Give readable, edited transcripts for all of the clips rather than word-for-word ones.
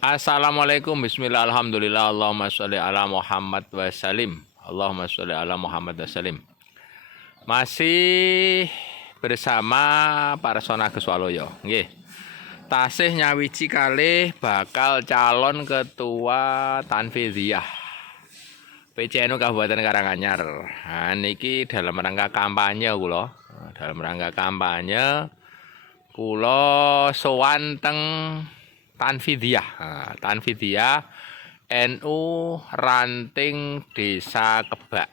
Assalamualaikum, bismillah, alhamdulillah, Allahumma sholli ala Muhammad wa salim. Allahumma sholli ala Muhammad wa salim. Masih bersama Parsona Geswaloyo. Nggih. Tasih nyawiji kalih bakal calon ketua Tanfidiyah PCNU Kabupaten Karanganyar. Nah, niki dalam rangka kampanye kula. Dalam rangka kampanye kula sowan teng Tanfidiyah. Nah, Tanfidiyah NU Ranting Desa Kebak.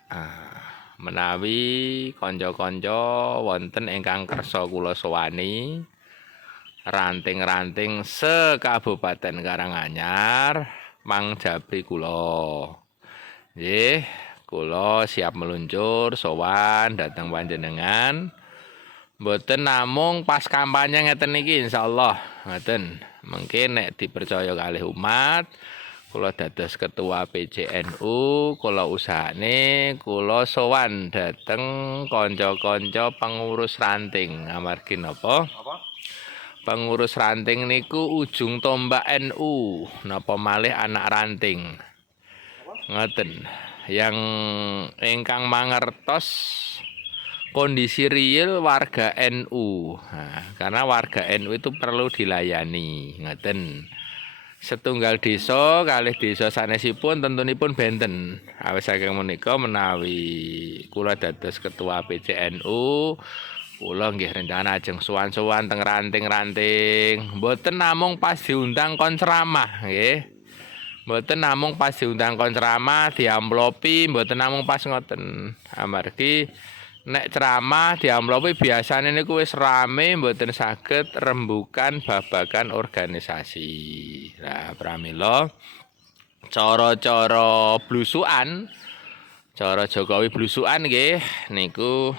Menawi konco-konco wonten ingkang kersa kula sowani ranting-ranting se-Kabupaten Karanganyar mangjabri kula. Nggih, kula siap meluncur sowan dhateng panjenengan. Mboten namung pas kampanye ngeten niki insyaallah, ngoten. Mungkin nek dipercaya kalih umat, kula dados ketua PCNU, kula usahane kula sowan dhateng kanca-kanca pengurus ranting. Amargi napa? Pengurus ranting niku ujung tombak NU, napa malih anak ranting. Ngoten. Yang ingkang mangertos kondisi real warga NU. Nah, karena warga NU itu perlu dilayani, ngoten. Setunggal desa kalih desa sanesipun tentunipun benten. Awis saking menika menawi kula dados ketua PCNU, kula nggih rencana ajeng sowan-sowan teng ranting-ranting. Mboten namung pas diundang kon ceramah, nggih. Mboten namung pas diundang kon ceramah diamplopi, mboten namung pas ngoten. Amargi nek ceramah diamplopi biasane niku wis rame mboten saged rembukan babagan organisasi. Nah, pramila cara-cara blusukan, cara Jokowi blusukan nggih niku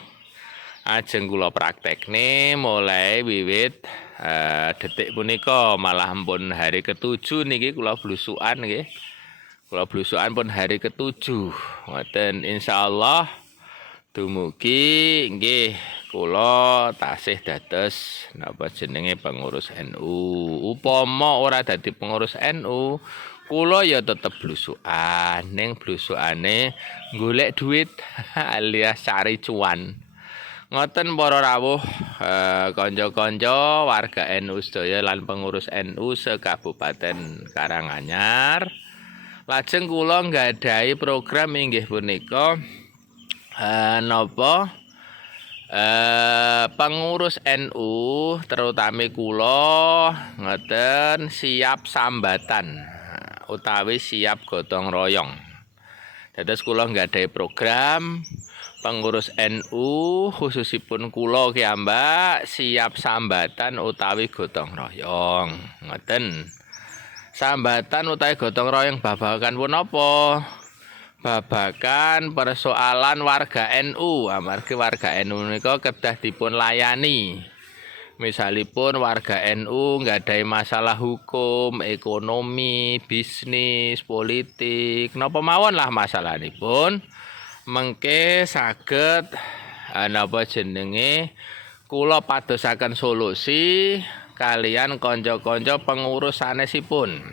ajeng kula praktekne mulai wiwit detik punika, malah pun hari ke-7 niki kula blusukan nggih. Kula blusukan pun hari ke-7. Ngoten insyaallah dumugi nggih kula tasih dados napa jenenge pengurus NU. Upama ora dadi pengurus NU, kula ya tetep blusukan. Ning blusukane golek duit alias cari cuan. Ngoten para rawuh kanca-kanca warga NU sedaya lan pengurus NU se-Kabupaten Karanganyar. Lajeng kula nggadahi program inggih punika pengurus NU terutama kula ngoten siap sambatan utawi siap gotong royong. Dados kula nggadahi program pengurus NU khususipun kula kiambak siap sambatan utawi gotong royong. Ngoten. Sambatan utawi gotong royong babagan pun apa? Babagan persoalan warga NU. Amargi warga NU nika kedah dipun layani. Misalipun warga NU nggadahi masalah hukum, ekonomi, bisnis, politik, napa mawon lah masalanipun, mengke saged napa jenenge kula padosaken solusi kalian kanca-kanca pengurus sanesipun.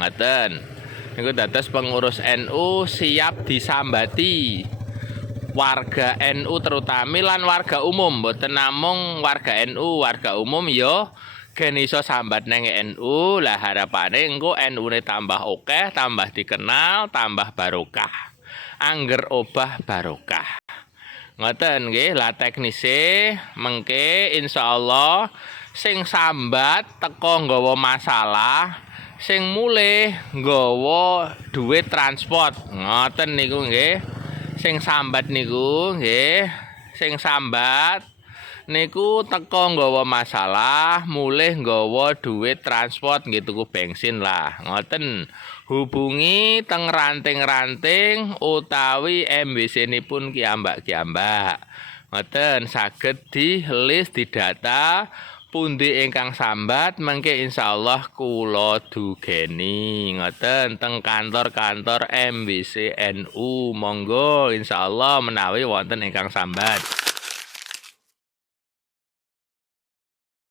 Ngoten. Niku dados pengurus NU siap disambati warga NU terutama lan warga umum, mboten namung warga NU, warga umum ya gen iso sambat nang NU. Lah harapane engko NU-ne tambah akeh, tambah dikenal, tambah barokah. Angger obah barokah. Ngoten nggih, lah teknise mengke insyaallah sing sambat teko nggawa masalah, sing mulih nggawa duit transport. Ngoten niku nggih. Sing sambat niku nggih, sing sambat niku teko nggawa masalah, mulih nggawa duit transport nggih tuku bensin lah. Ngoten. Hubungi teng ranting-ranting utawi MWC-nipun kiambak-kiambak. Ngoten saged di-list didata pundi ingkang sambat mengke insyaallah kula dugeni ngoten teng kantor-kantor MWC NU. Monggo insyaallah menawi wonten ingkang sambat.